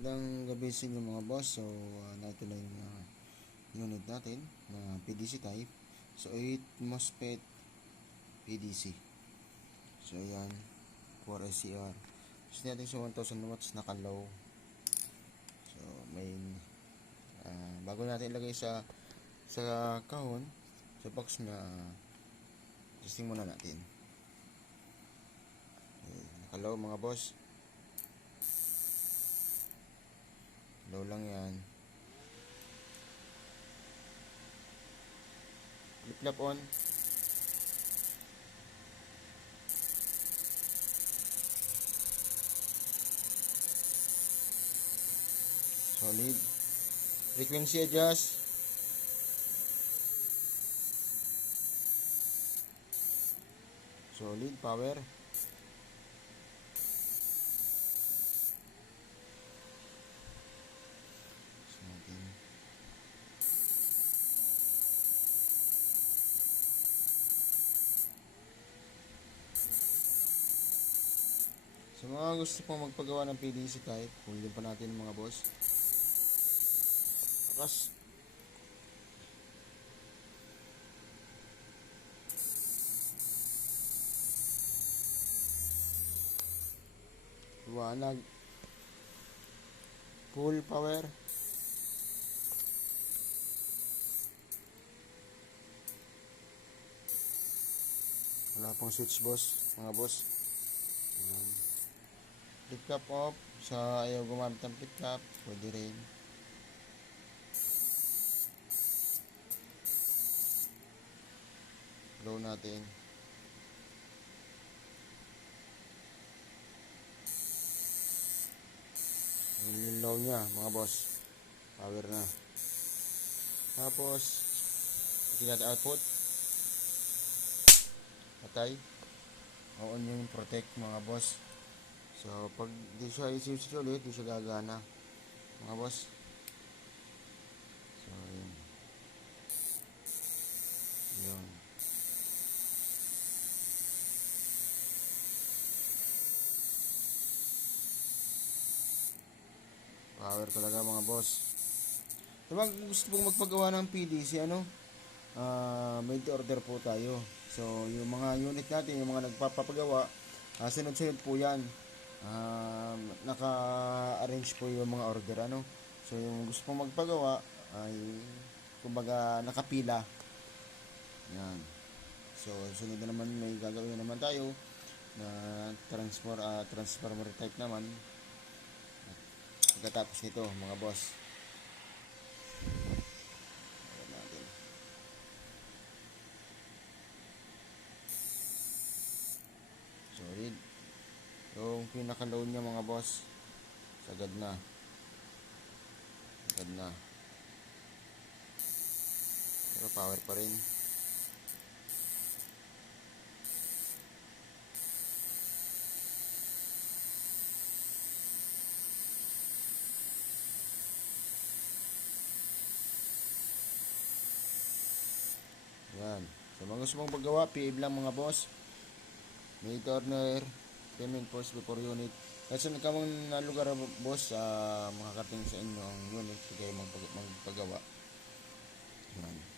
Magandang gabi sa inyo mga boss. So, natin na yung unit natin na PDC type. So, 8 MOSFET PDC. So, ayan. 4 SCR. So, natin sa 1000 watts naka-low. So, may bago natin ilagay sa kahon, sa box na testing muna natin. Okay, naka-low mga boss. Low lang yan. Flip-flop on. Solid. Frequency adjust. Solid. Power. Sa mga gusto pong magpagawa ng PDC type, kunin pa natin mga boss. Tapos, liwanag. Full power. Wala pong switch boss, mga boss. Flip cap off. Sa ayaw gumamit ng flip cap, pwede rin. Low natin. Yung low niya, mga boss. Power na. Tapos, tingnan natin output. Patay. On yung protect, mga boss. So, pag di siya i-switch ulit, di siya gagana. Mga boss. So, yun. Yun. Power talaga mga boss. Diba gusto pong magpagawa ng PDC, made to order po tayo. So, yung mga unit natin, yung mga nagpapagawa, sunod-sunod po yan. Naka-arrange po yung mga order, So, yung gusto pong magpagawa, ay, kumbaga, nakapila. Yan. So, sunod na naman, may gagawin na naman tayo na transformer type naman. Pagkatapos nito, mga boss. Solid. Yung pinaka-low niya, mga boss, sagad na. Sagad na. Pero power pa rin. Yan. So, mga gusto mong magawa, PA lang mga boss. May corner, payment post before unit. At sa nakamang lugar, boss, makakating sa inyo ang unit, kayo magpagawa. Yan.